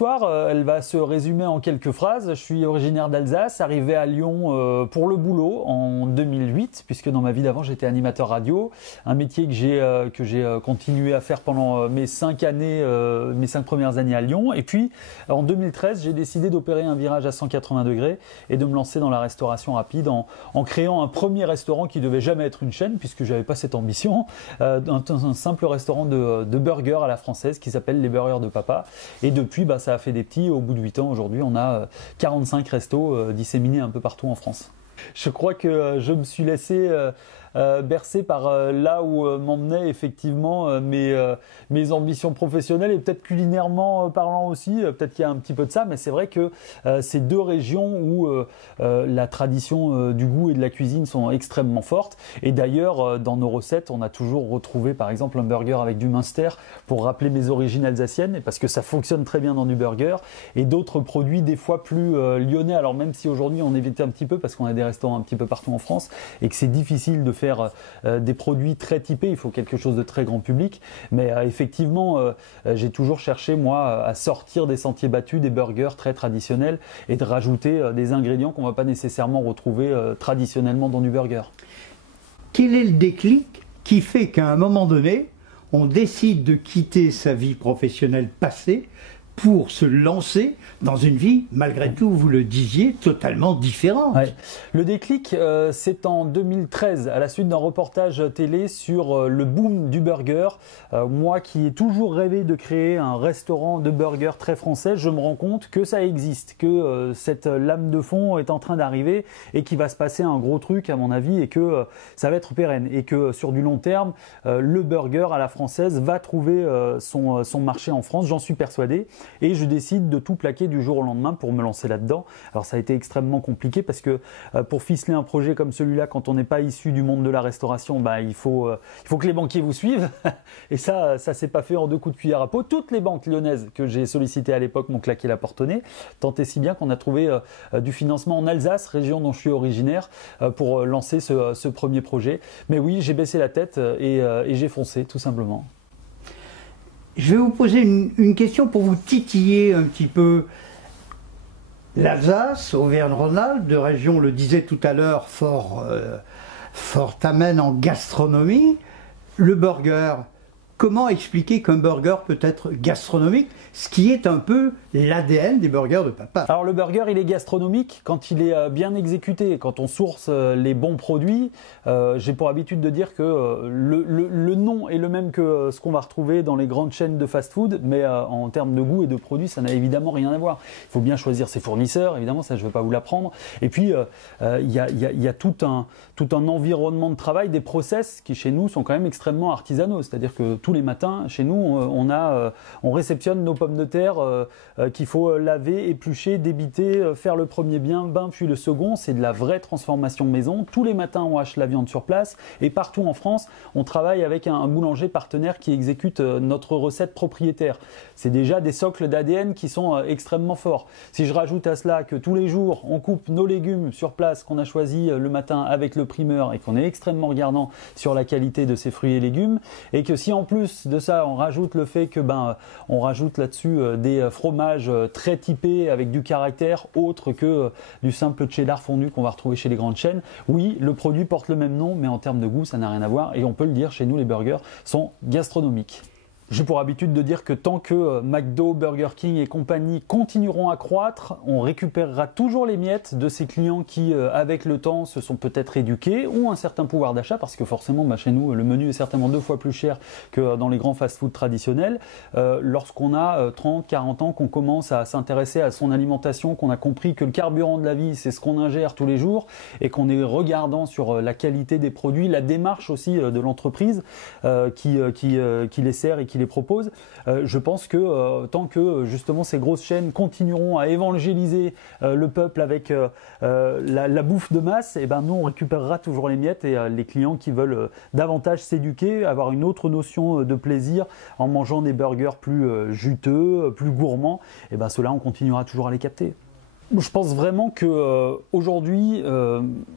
histoire, elle va se résumer en quelques phrases. Je suis originaire d'Alsace, arrivé à Lyon pour le boulot en 2008, puisque dans ma vie d'avant j'étais animateur radio, un métier que j'ai continué à faire pendant mes 5 premières années à Lyon. Et puis en 2013, j'ai décidé d'opérer un virage à 180 degrés et de me lancer dans la restauration rapide en créant un premier restaurant qui devait jamais être une chaîne, puisque j'avais pas cette ambition, un simple restaurant de burgers à la française qui s'appelle les Burgers de Papa. Et depuis, ça a fait des petits. Au bout de 8 ans, aujourd'hui, on a 45 restos disséminés un peu partout en France. Je crois que je me suis laissé bercé par là où m'emmenaient effectivement mes ambitions professionnelles et peut-être culinairement parlant aussi, peut-être qu'il y a un petit peu de ça, mais c'est vrai que c'est deux régions où la tradition du goût et de la cuisine sont extrêmement fortes. Et d'ailleurs, dans nos recettes, on a toujours retrouvé par exemple un burger avec du Münster pour rappeler mes origines alsaciennes, parce que ça fonctionne très bien dans du burger, et d'autres produits des fois plus lyonnais. Alors même si aujourd'hui on évite un petit peu parce qu'on a des restaurants un petit peu partout en France et que c'est difficile de faire des produits très typés, il faut quelque chose de très grand public, mais effectivement j'ai toujours cherché moi à sortir des sentiers battus des burgers très traditionnels et de rajouter des ingrédients qu'on ne va pas nécessairement retrouver traditionnellement dans du burger. Quel est le déclic qui fait qu'à un moment donné on décide de quitter sa vie professionnelle passée pour se lancer dans une vie, malgré tout, vous le disiez, totalement différente? Ouais. Le déclic, c'est en 2013, à la suite d'un reportage télé sur le boom du burger. Moi qui ai toujours rêvé de créer un restaurant de burgers très français, je me rends compte que ça existe, que cette lame de fond est en train d'arriver et qu'il va se passer un gros truc à mon avis et que ça va être pérenne et que sur du long terme, le burger à la française va trouver son marché en France, j'en suis persuadé. Et je décide de tout plaquer du jour au lendemain pour me lancer là-dedans. Alors ça a été extrêmement compliqué parce que pour ficeler un projet comme celui-là, quand on n'est pas issu du monde de la restauration, il faut que les banquiers vous suivent. Et ça s'est pas fait en 2 coups de cuillère à peau. Toutes les banques lyonnaises que j'ai sollicitées à l'époque m'ont claqué la porte au nez. Tant et si bien qu'on a trouvé du financement en Alsace, région dont je suis originaire, pour lancer ce premier projet. Mais oui, j'ai baissé la tête et j'ai foncé tout simplement. Je vais vous poser une question pour vous titiller un petit peu. L'Alsace, Auvergne-Rhône-Alpes, de région, on le disait tout à l'heure, fort amène en gastronomie. Le burger, comment expliquer qu'un burger peut être gastronomique, ce qui est un peu l'ADN des burgers de Papa? Alors le burger, il est gastronomique quand il est bien exécuté, quand on source les bons produits. J'ai pour habitude de dire que le nom est le même que ce qu'on va retrouver dans les grandes chaînes de fast-food, mais en termes de goût et de produits, ça n'a évidemment rien à voir. Il faut bien choisir ses fournisseurs, évidemment, ça je ne vais pas vous l'apprendre. Et puis, il y a tout un environnement de travail, des process qui chez nous sont quand même extrêmement artisanaux. C'est-à-dire que tous les matins, chez nous, on réceptionne nos pommes de terre qu'il faut laver, éplucher, débiter, faire le premier bain puis le second. C'est de la vraie transformation maison. Tous les matins, on hache la viande sur place et partout en France, on travaille avec un boulanger partenaire qui exécute notre recette propriétaire. C'est déjà des socles d'ADN qui sont extrêmement forts. Si je rajoute à cela que tous les jours, on coupe nos légumes sur place qu'on a choisi le matin avec le primeur et qu'on est extrêmement regardant sur la qualité de ces fruits et légumes, et que si en plus de ça, on rajoute le fait que on rajoute là-dessus des fromages très typés avec du caractère autre que du simple cheddar fondu qu'on va retrouver chez les grandes chaînes. Oui, le produit porte le même nom, mais en termes de goût, ça n'a rien à voir. Et on peut le dire, chez nous, les burgers sont gastronomiques. J'ai pour habitude de dire que tant que McDo, Burger King et compagnie continueront à croître, on récupérera toujours les miettes de ces clients qui, avec le temps, se sont peut-être éduqués ou un certain pouvoir d'achat, parce que forcément, chez nous, le menu est certainement 2 fois plus cher que dans les grands fast-food traditionnels. Lorsqu'on a 30, 40 ans, qu'on commence à s'intéresser à son alimentation, qu'on a compris que le carburant de la vie, c'est ce qu'on ingère tous les jours, et qu'on est regardant sur la qualité des produits, la démarche aussi de l'entreprise qui les sert et qui les propose. Je pense que tant que justement ces grosses chaînes continueront à évangéliser le peuple avec la bouffe de masse, et nous on récupérera toujours les miettes, et les clients qui veulent davantage s'éduquer, avoir une autre notion de plaisir en mangeant des burgers plus juteux, plus gourmands, ceux-là on continuera toujours à les capter. Je pense vraiment que aujourd'hui,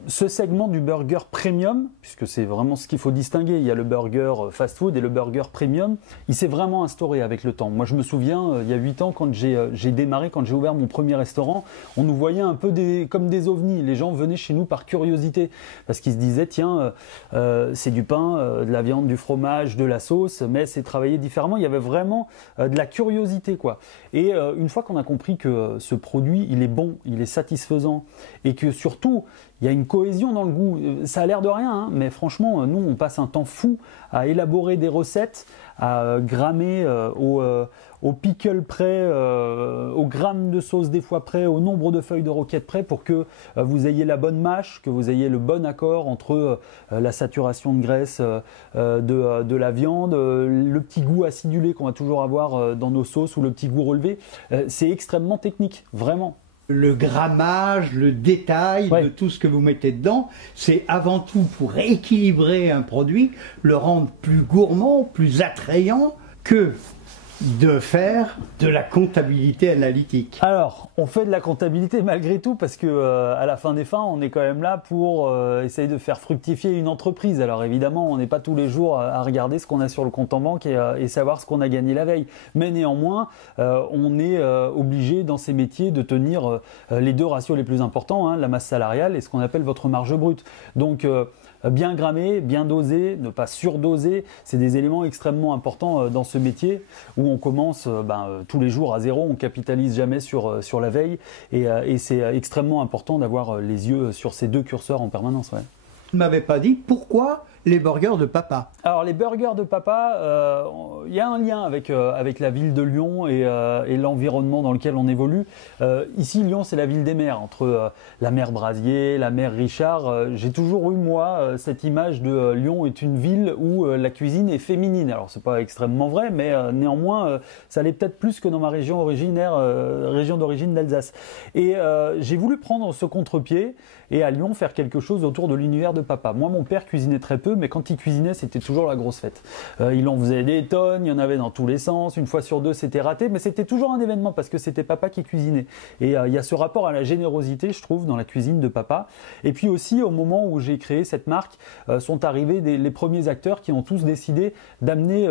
ce segment du burger premium, puisque c'est vraiment ce qu'il faut distinguer, il y a le burger fast-food et le burger premium, il s'est vraiment instauré avec le temps. Moi, je me souviens, il y a 8 ans, quand j'ai démarré, quand j'ai ouvert mon premier restaurant, on nous voyait un peu comme des ovnis. Les gens venaient chez nous par curiosité, parce qu'ils se disaient, tiens, c'est du pain, de la viande, du fromage, de la sauce, mais c'est travaillé différemment. Il y avait vraiment de la curiosité, quoi. Et une fois qu'on a compris que ce produit, il est bon, il est satisfaisant et que surtout il y a une cohésion dans le goût. Ça a l'air de rien, hein, mais franchement, nous on passe un temps fou à élaborer des recettes, à grammer au pickle près, au gramme de sauce des fois près, au nombre de feuilles de roquette près pour que vous ayez la bonne mâche, que vous ayez le bon accord entre la saturation de graisse de la viande, le petit goût acidulé qu'on va toujours avoir dans nos sauces ou le petit goût relevé. C'est extrêmement technique, vraiment. Le grammage, le détail de tout ce que vous mettez dedans, c'est avant tout pour équilibrer un produit, le rendre plus gourmand, plus attrayant que de faire de la comptabilité analytique. Alors, on fait de la comptabilité malgré tout parce que à la fin des fins, on est quand même là pour essayer de faire fructifier une entreprise. Alors évidemment, on n'est pas tous les jours à regarder ce qu'on a sur le compte en banque et savoir ce qu'on a gagné la veille. Mais néanmoins, on est obligé dans ces métiers de tenir les deux ratios les plus importants, hein, la masse salariale et ce qu'on appelle votre marge brute. Donc bien grammer, bien doser, ne pas surdoser, c'est des éléments extrêmement importants dans ce métier où on commence tous les jours à zéro, on capitalise jamais sur la veille et c'est extrêmement important d'avoir les yeux sur ces deux curseurs en permanence. Ouais. Vous ne m'avez pas dit pourquoi les burgers de papa. Alors les burgers de papa, il y a un lien avec la ville de Lyon et l'environnement dans lequel on évolue. Ici, Lyon, c'est la ville des mers, entre la mer Brasier, la mer Richard. J'ai toujours eu, moi, cette image de Lyon est une ville où la cuisine est féminine. Alors c'est pas extrêmement vrai, mais néanmoins, ça l'est peut-être plus que dans ma région originaire, région d'origine d'Alsace. Et j'ai voulu prendre ce contre-pied et à Lyon faire quelque chose autour de l'univers de papa. Moi, mon père cuisinait très peu, mais quand il cuisinait, c'était toujours la grosse fête. Il en faisait des tonnes, il y en avait dans tous les sens. Une fois sur deux, c'était raté, mais c'était toujours un événement parce que c'était papa qui cuisinait. Et il y a ce rapport à la générosité, je trouve, dans la cuisine de papa. Et puis aussi, au moment où j'ai créé cette marque, sont arrivés les premiers acteurs qui ont tous décidé d'amener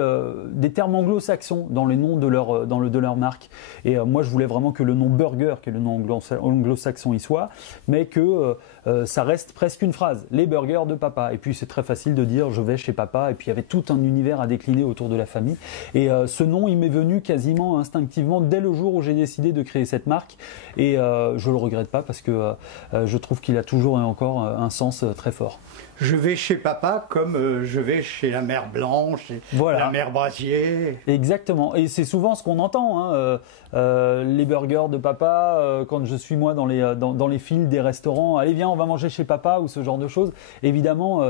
des termes anglo-saxons dans les noms de leur marque. Et moi, je voulais vraiment que le nom burger, qui est le nom anglo-saxon, y soit, mais que ça reste presque une phrase, les burgers de papa. Et puis c'est très facile de dire je vais chez papa, et puis il y avait tout un univers à décliner autour de la famille. Et ce nom, il m'est venu quasiment instinctivement dès le jour où j'ai décidé de créer cette marque. Et je le regrette pas parce que je trouve qu'il a toujours et encore un sens très fort. Je vais chez papa comme je vais chez la mer Blanche, voilà. La mer Brasier. Exactement. Et c'est souvent ce qu'on entend, hein, les burgers de papa, quand je suis moi dans les files des restaurants, allez viens on va manger chez papa ou ce genre de choses. Évidemment,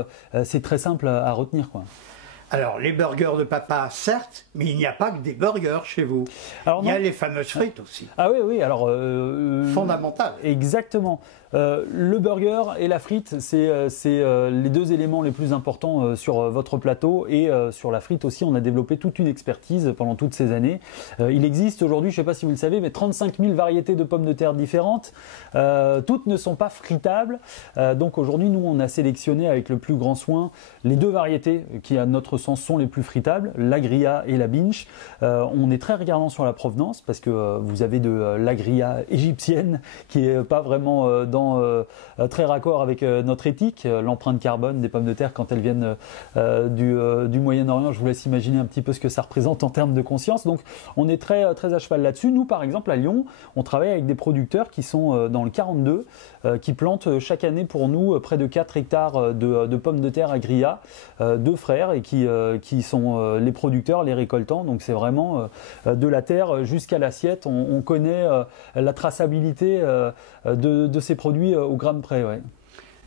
c'est très simple à retenir, quoi. Alors, les burgers de papa, certes, mais il n'y a pas que des burgers chez vous. Alors, il y a les fameuses frites aussi. Ah oui, oui, alors... fondamental. Exactement. Le burger et la frite, c'est les deux éléments les plus importants sur votre plateau. Et sur la frite aussi, on a développé toute une expertise pendant toutes ces années. Il existe aujourd'hui, je ne sais pas si vous le savez, mais 35 000 variétés de pommes de terre différentes. Toutes ne sont pas fritables. Donc aujourd'hui, nous, on a sélectionné avec le plus grand soin les deux variétés qui, à notre sens, sont les plus fritables, la grilla et la binge. On est très regardant sur la provenance parce que vous avez de la grilla égyptienne qui est pas vraiment très raccord avec notre éthique. L'empreinte carbone des pommes de terre quand elles viennent du Moyen-Orient, je vous laisse imaginer un petit peu ce que ça représente en termes de conscience. Donc on est très à cheval là-dessus. Nous, par exemple, à Lyon, on travaille avec des producteurs qui sont dans le 42, qui plantent chaque année pour nous près de 4 hectares de pommes de terre à grilla, deux frères, et qui sont les producteurs, les récoltants. Donc c'est vraiment de la terre jusqu'à l'assiette. On connaît la traçabilité de ces produits au gramme près. Ouais.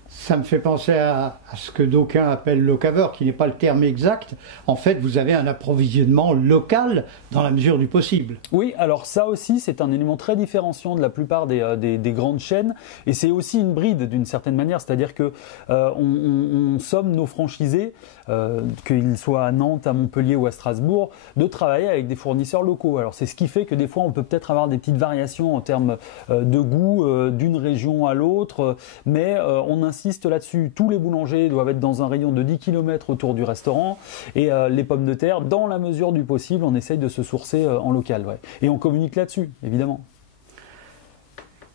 Ça me fait penser à ce que d'aucuns appellent locaveur, qui n'est pas le terme exact. En fait, vous avez un approvisionnement local dans la mesure du possible. Oui, alors ça aussi, c'est un élément très différenciant de la plupart des grandes chaînes. Et c'est aussi une bride d'une certaine manière. C'est-à-dire que on somme nos franchisés, qu'ils soient à Nantes, à Montpellier ou à Strasbourg, de travailler avec des fournisseurs locaux. Alors c'est ce qui fait que des fois, on peut peut-être avoir des petites variations en termes de goût d'une région à l'autre. Mais on insiste là-dessus. Tous les boulangers doivent être dans un rayon de 10 km autour du restaurant. Et les pommes de terre, dans la mesure du possible, on essaye de se sourcer en local. Ouais. Et on communique là-dessus, évidemment.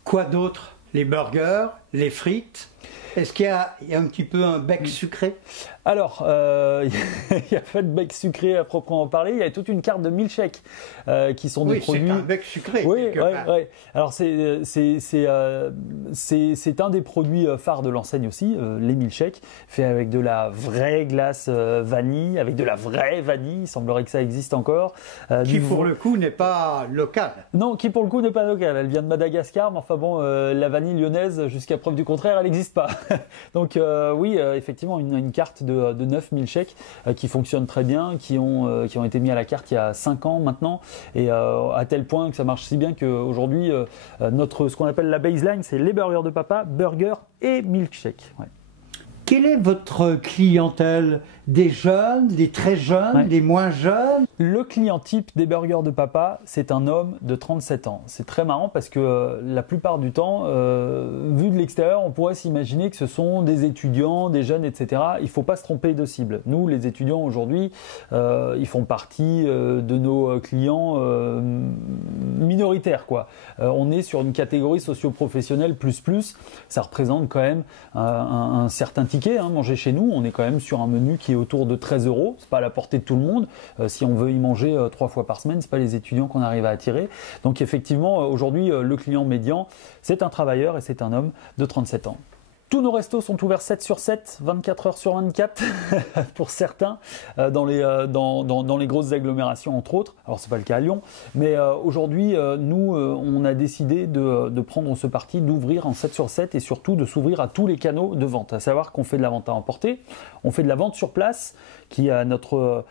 Quoi d'autre? Les burgers, les frites. Est-ce qu'il y a un petit peu un bec sucré? Alors, il n'y a pas de bec sucré à proprement parler, il y a toute une carte de milkshake qui sont des produits... Oui, c'est un bec sucré. Oui, ouais. Alors c'est un des produits phares de l'enseigne aussi, les milkshakes, fait avec de la vraie glace vanille, avec de la vraie vanille, il semblerait que ça existe encore. Qui pour le coup n'est pas locale. Non, qui pour le coup n'est pas locale, elle vient de Madagascar, mais enfin bon, la vanille lyonnaise, jusqu'à preuve du contraire, elle n'existe pas. Donc oui, effectivement, une carte de 9 milkshakes qui fonctionnent très bien, qui ont été mis à la carte il y a 5 ans maintenant, et à tel point que ça marche si bien qu'aujourd'hui, ce qu'on appelle la baseline, c'est les burgers de papa, burgers et milkshake. Ouais. Quelle est votre clientèle? Des jeunes, des très jeunes, ouais. Des moins jeunes? Le client type des burgers de papa, c'est un homme de 37 ans. C'est très marrant parce que la plupart du temps, vu de l'extérieur, on pourrait s'imaginer que ce sont des étudiants, des jeunes, etc. Il ne faut pas se tromper de cible. Nous, les étudiants aujourd'hui, ils font partie de nos clients minoritaires, quoi. On est sur une catégorie socio-professionnelle plus. Ça représente quand même un certain ticket. Hein, manger chez nous, on est quand même sur un menu qui est autour de 13 €. C'est pas à la portée de tout le monde. Si on veut y manger 3 fois par semaine, c'est pas les étudiants qu'on arrive à attirer. Donc effectivement, aujourd'hui, le client médian, c'est un travailleur et c'est un homme de 37 ans. Tous nos restos sont ouverts 7 sur 7, 24 heures sur 24 pour certains, dans les grosses agglomérations entre autres. Alors c'est pas le cas à Lyon, mais aujourd'hui nous on a décidé de prendre ce parti, d'ouvrir en 7 sur 7 et surtout de s'ouvrir à tous les canaux de vente. À savoir qu'on fait de la vente à emporter, on fait de la vente sur place, qui à notre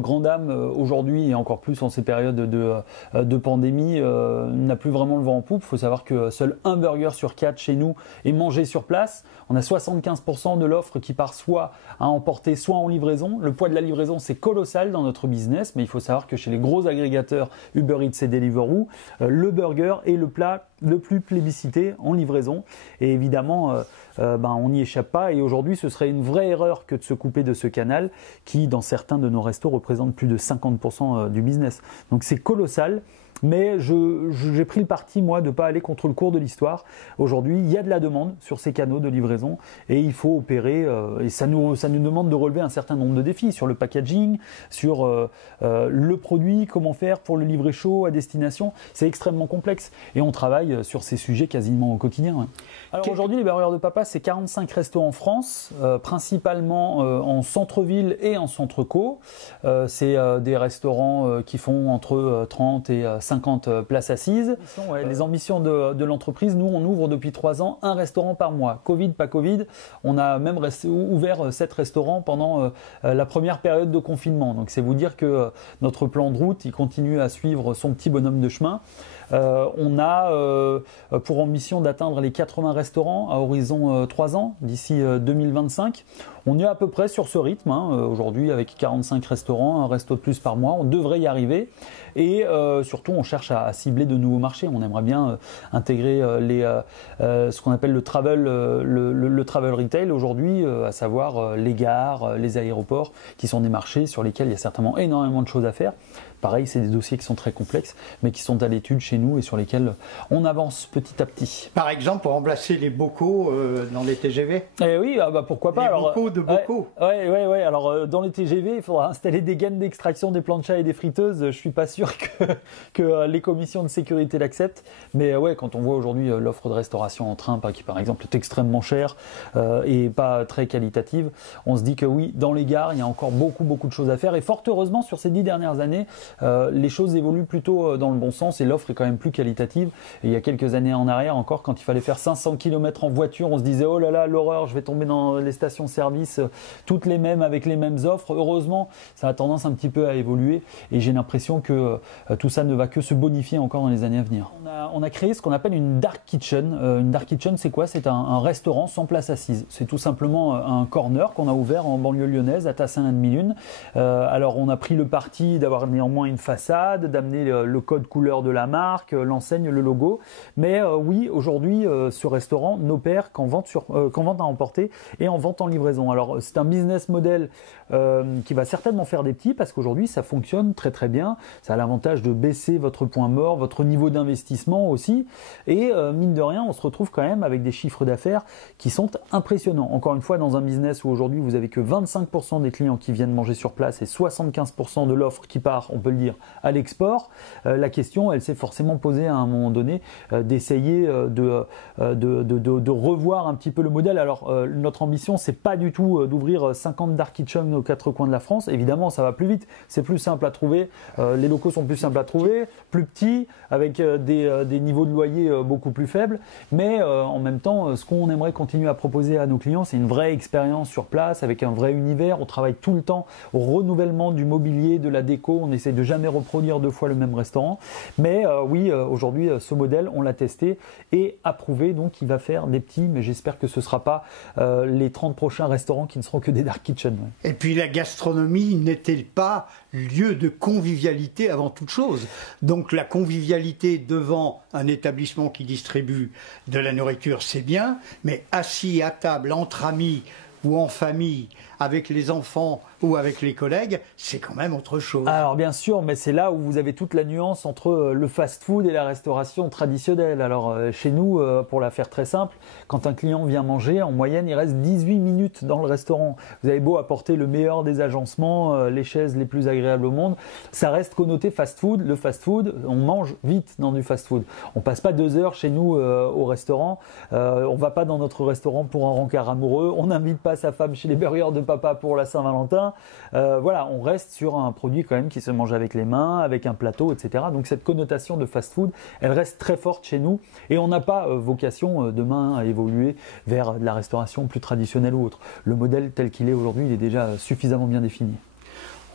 grande âme aujourd'hui et encore plus en ces périodes de pandémie n'a plus vraiment le vent en poupe. Il faut savoir que seul un burger sur 4 chez nous est mangé sur place. On a 75% de l'offre qui part soit à emporter, soit en livraison. Le poids de la livraison, c'est colossal dans notre business, mais il faut savoir que chez les gros agrégateurs Uber Eats et Deliveroo, le burger est le plat le plus plébiscité en livraison. Et évidemment, on n'y échappe pas. Et aujourd'hui, ce serait une vraie erreur que de se couper de ce canal qui, dans certains de nos restos, représente plus de 50% du business. Donc c'est colossal. Mais j'ai pris le parti, moi, de ne pas aller contre le cours de l'histoire. Aujourd'hui, il y a de la demande sur ces canaux de livraison et il faut opérer. Et ça nous demande de relever un certain nombre de défis sur le packaging, sur le produit, comment faire pour le livrer chaud à destination. C'est extrêmement complexe et on travaille sur ces sujets quasiment au quotidien. Ouais. Alors aujourd'hui, les burgers de papa, c'est 45 restos en France, principalement en centre-ville et en centre-co. C'est des restaurants qui font entre 30 et 50 places assises. Les ambitions de l'entreprise, nous on ouvre depuis 3 ans un restaurant par mois. Covid, pas Covid, on a même ouvert 7 restaurants pendant la première période de confinement. Donc c'est vous dire que notre plan de route, il continue à suivre son petit bonhomme de chemin. On a pour ambition d'atteindre les 80 restaurants à horizon 3 ans, d'ici 2025. On est à peu près sur ce rythme, aujourd'hui avec 45 restaurants, un resto de plus par mois, on devrait y arriver. Et surtout, on cherche à cibler de nouveaux marchés. On aimerait bien intégrer ce qu'on appelle le travel retail aujourd'hui, à savoir les gares, les aéroports, qui sont des marchés sur lesquels il y a certainement énormément de choses à faire. Pareil, c'est des dossiers qui sont très complexes, mais qui sont à l'étude chez nous et sur lesquels on avance petit à petit. Par exemple, pour remplacer les bocaux dans les TGV? Eh oui, pourquoi pas. Les bocaux de bocaux. Ouais. Alors, dans les TGV, il faudra installer des gaines d'extraction, des planchas et des friteuses. Je suis pas sûr que les commissions de sécurité l'acceptent. Mais ouais, quand on voit aujourd'hui l'offre de restauration en train, qui par exemple est extrêmement chère et pas très qualitative, on se dit que oui, dans les gares, il y a encore beaucoup de choses à faire. Et fort heureusement, sur ces 10 dernières années, les choses évoluent plutôt dans le bon sens et l'offre est quand même plus qualitative. Et il y a quelques années en arrière encore, quand il fallait faire 500 km en voiture, on se disait oh là là, l'horreur, je vais tomber dans les stations-service, toutes les mêmes avec les mêmes offres. Heureusement, ça a tendance un petit peu à évoluer et j'ai l'impression que tout ça ne va que se bonifier encore dans les années à venir. On a créé ce qu'on appelle une dark kitchen. Une dark kitchen, c'est quoi? C'est un restaurant sans place assise. C'est tout simplement un corner qu'on a ouvert en banlieue lyonnaise à Tassin-la-Demi-Lune. Alors on a pris le parti d'avoir néanmoins une façade, d'amener le code couleur de la marque, l'enseigne, le logo. Mais oui, aujourd'hui, ce restaurant n'opère qu'en vente à emporter et en vente en livraison. Alors c'est un business model qui va certainement faire des petits parce qu'aujourd'hui ça fonctionne très très bien. Ça a l'avantage de baisser votre point mort, votre niveau d'investissement aussi. Et mine de rien, on se retrouve quand même avec des chiffres d'affaires qui sont impressionnants. Encore une fois, dans un business où aujourd'hui vous avez que 25% des clients qui viennent manger sur place et 75% de l'offre qui part, on peut le dire, à l'export, la question, elle s'est forcément posée à un moment donné d'essayer de revoir un petit peu le modèle. Alors notre ambition, c'est pas du tout d'ouvrir 50 dark kitchen aux quatre coins de la France. Évidemment, ça va plus vite, c'est plus simple à trouver, les locaux sont plus simples à trouver, plus petits, avec des niveaux de loyer beaucoup plus faibles, mais en même temps, ce qu'on aimerait continuer à proposer à nos clients, c'est une vraie expérience sur place, avec un vrai univers. On travaille tout le temps au renouvellement du mobilier, de la déco, on essaie de jamais reproduire deux fois le même restaurant, mais oui, aujourd'hui, ce modèle, on l'a testé et approuvé, donc il va faire des petits, mais j'espère que ce ne sera pas les 30 prochains restaurants qui ne seront que des dark kitchen. Ouais. Et puis la gastronomie n'est-elle pas lieu de convivialité avant toute chose? Donc la convivialité devant un établissement qui distribue de la nourriture, c'est bien, mais assis à table entre amis ou en famille, avec les enfants ou avec les collègues, c'est quand même autre chose. Alors bien sûr, mais c'est là où vous avez toute la nuance entre le fast-food et la restauration traditionnelle. Alors chez nous, pour la faire très simple, quand un client vient manger, en moyenne, il reste 18 minutes dans le restaurant. Vous avez beau apporter le meilleur des agencements, les chaises les plus agréables au monde, ça reste connoté fast-food. Le fast-food, on mange vite dans du fast-food. On passe pas 2 heures chez nous au restaurant. On va pas dans notre restaurant pour un rencard amoureux. On n'invite pas sa femme chez les burgers de papa pour la Saint-Valentin. Voilà, on reste sur un produit quand même qui se mange avec les mains, avec un plateau, etc. Donc cette connotation de fast-food, elle reste très forte chez nous et on n'a pas vocation demain à évoluer vers de la restauration plus traditionnelle ou autre. Le modèle tel qu'il est aujourd'hui, il est déjà suffisamment bien défini.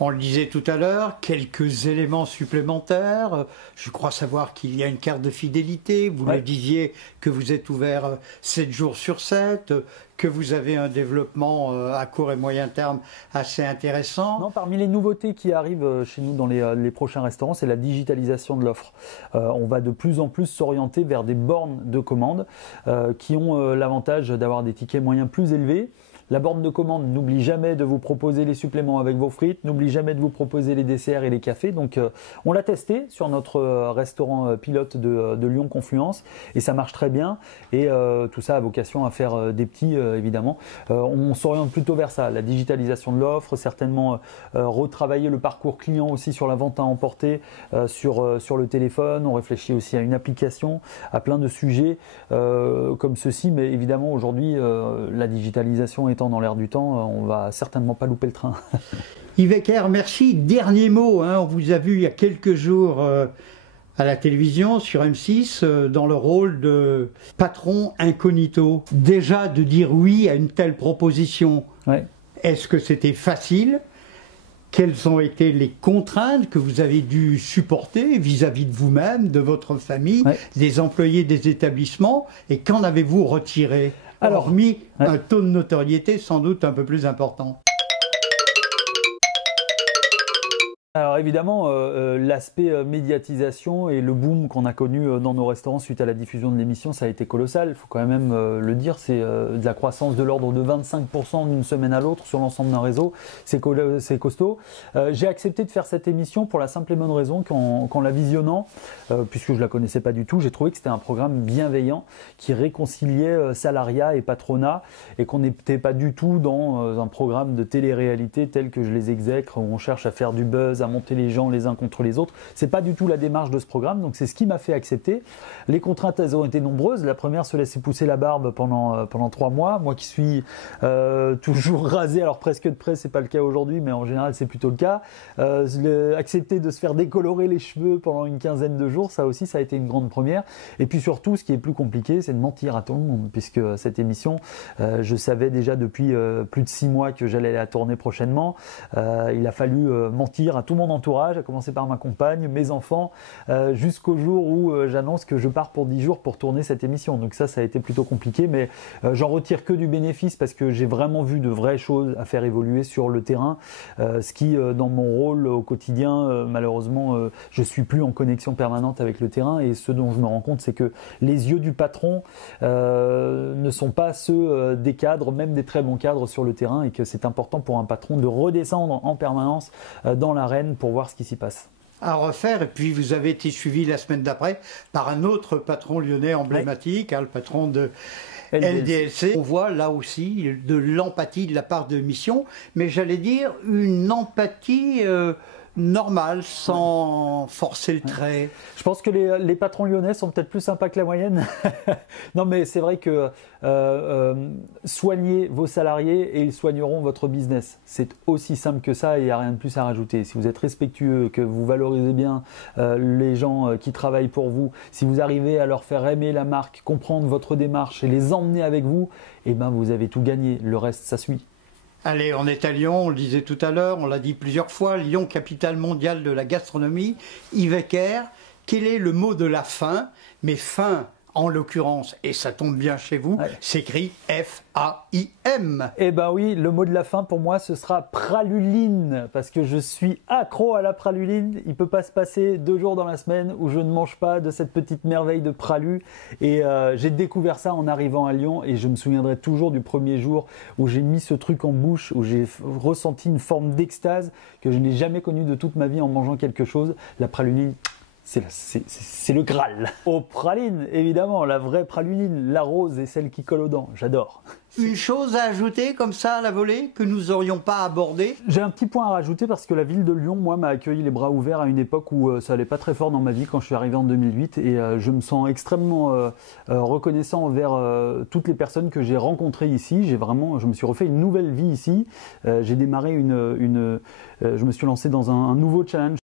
On le disait tout à l'heure, quelques éléments supplémentaires. Je crois savoir qu'il y a une carte de fidélité. Vous le disiez que vous êtes ouvert 7 jours sur 7, que vous avez un développement à court et moyen terme assez intéressant. Non, parmi les nouveautés qui arrivent chez nous dans les prochains restaurants, c'est la digitalisation de l'offre. On va de plus en plus s'orienter vers des bornes de commande qui ont l'avantage d'avoir des tickets moyens plus élevés. La borne de commande n'oublie jamais de vous proposer les suppléments avec vos frites, n'oublie jamais de vous proposer les desserts et les cafés. Donc on l'a testé sur notre restaurant pilote de Lyon Confluence et ça marche très bien. Et tout ça a vocation à faire des petits évidemment. On s'oriente plutôt vers ça, la digitalisation de l'offre, certainement retravailler le parcours client aussi sur la vente à emporter sur le téléphone. On réfléchit aussi à une application, à plein de sujets comme ceci. Mais évidemment aujourd'hui la digitalisation étant dans l'air du temps, on va certainement pas louper le train. Yves Ecker, merci. Dernier mot, on vous a vu il y a quelques jours à la télévision sur M6 dans le rôle de patron incognito. Déjà de dire oui à une telle proposition, est-ce que c'était facile? Quelles ont été les contraintes que vous avez dû supporter vis-à-vis de vous-même, de votre famille, des employés des établissements, et qu'en avez-vous retiré? Hormis un taux de notoriété sans doute un peu plus important. Alors évidemment, l'aspect médiatisation et le boom qu'on a connu dans nos restaurants suite à la diffusion de l'émission, ça a été colossal. Il faut quand même le dire, c'est de la croissance de l'ordre de 25% d'une semaine à l'autre sur l'ensemble d'un réseau. C'est costaud. J'ai accepté de faire cette émission pour la simple et bonne raison qu'en la visionnant, puisque je la connaissais pas du tout, j'ai trouvé que c'était un programme bienveillant qui réconciliait salariat et patronat et qu'on n'était pas du tout dans un programme de télé-réalité tel que je les exècre où on cherche à faire du buzz, à monter les gens les uns contre les autres. C'est pas du tout la démarche de ce programme, donc c'est ce qui m'a fait accepter. Les contraintes, elles ont été nombreuses. La première, se laisser pousser la barbe pendant 3 mois. Moi qui suis toujours rasé, alors presque de près, c'est pas le cas aujourd'hui, mais en général c'est plutôt le cas. Accepter de se faire décolorer les cheveux pendant une quinzaine de jours, ça aussi, ça a été une grande première. Et puis surtout, ce qui est plus compliqué, c'est de mentir à tout le monde, puisque cette émission, je savais déjà depuis plus de 6 mois que j'allais la tourner prochainement. Il a fallu mentir à tout mon entourage, à commencer par ma compagne, mes enfants, jusqu'au jour où j'annonce que je pars pour 10 jours pour tourner cette émission. Donc ça a été plutôt compliqué, mais j'en retire que du bénéfice parce que j'ai vraiment vu de vraies choses à faire évoluer sur le terrain, ce qui, dans mon rôle au quotidien, malheureusement, je suis plus en connexion permanente avec le terrain, et ce dont je me rends compte, c'est que les yeux du patron ne sont pas ceux des cadres, même des très bons cadres sur le terrain, et que c'est important pour un patron de redescendre en permanence dans l'arène pour voir ce qui s'y passe. À refaire, et puis vous avez été suivi la semaine d'après par un autre patron lyonnais emblématique, le patron de LDLC. On voit là aussi de l'empathie de la part de Mission, mais j'allais dire une empathie normale, sans forcer le trait. Je pense que les patrons lyonnais sont peut-être plus sympas que la moyenne. Non, mais c'est vrai que soignez vos salariés et ils soigneront votre business. C'est aussi simple que ça et il n'y a rien de plus à rajouter. Si vous êtes respectueux, que vous valorisez bien les gens qui travaillent pour vous, si vous arrivez à leur faire aimer la marque, comprendre votre démarche et les emmener avec vous, eh ben vous avez tout gagné. Le reste, ça suit. Allez, on est à Lyon, on le disait tout à l'heure, on l'a dit plusieurs fois, Lyon, capitale mondiale de la gastronomie. Yves Ecker, quel est le mot de la fin? Mais fin, en l'occurrence, et ça tombe bien chez vous, s'écrit F-A-I-M. Eh ben oui, le mot de la fin pour moi, ce sera praluline, parce que je suis accro à la praluline. Il ne peut pas se passer 2 jours dans la semaine où je ne mange pas de cette petite merveille de pralu. Et j'ai découvert ça en arrivant à Lyon, et je me souviendrai toujours du premier jour où j'ai mis ce truc en bouche, où j'ai ressenti une forme d'extase que je n'ai jamais connue de toute ma vie en mangeant quelque chose. La praluline, c'est le Graal. Aux pralines, évidemment, la vraie praluline, la rose et celle qui colle aux dents, j'adore. Une chose à ajouter comme ça à la volée que nous n'aurions pas abordé? J'ai un petit point à rajouter parce que la ville de Lyon, moi, m'a accueilli les bras ouverts à une époque où ça allait pas très fort dans ma vie quand je suis arrivé en 2008, et je me sens extrêmement reconnaissant envers toutes les personnes que j'ai rencontrées ici. Je me suis refait une nouvelle vie ici. J'ai démarré je me suis lancé dans un nouveau challenge.